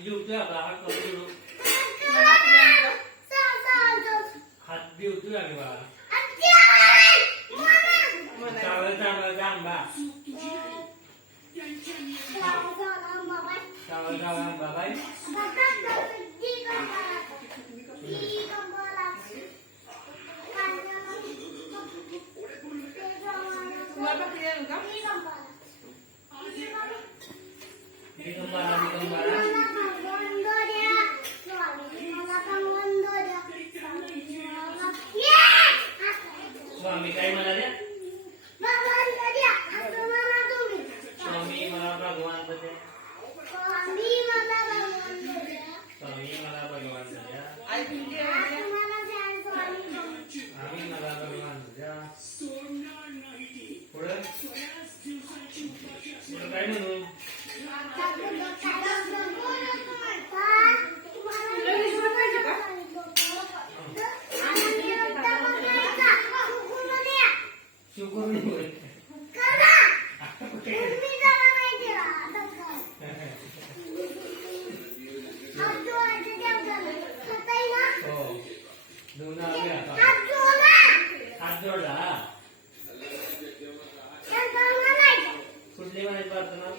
जेवतोय आपला हात करून हात जेवतोय आम्ही बाळा चावल चावल आंबा चावल चावल आंबा बाय स्वामी काय म्हणाले स्वामी मला भगवान द्या स्वामी मला भगवान द्या आम्ही मला भगवान द्या पुढे काय म्हणू हात जोडला कुठली म्हणायची प्रार्थना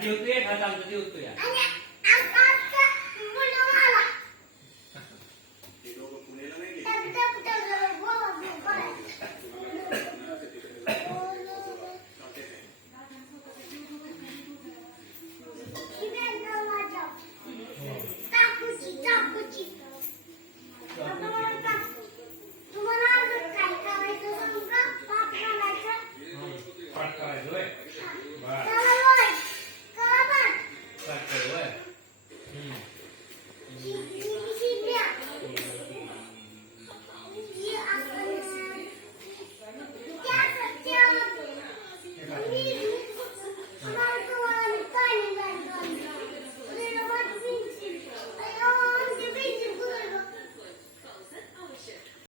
जेवतोय खात आमचं जेवतोय पाठ करायचं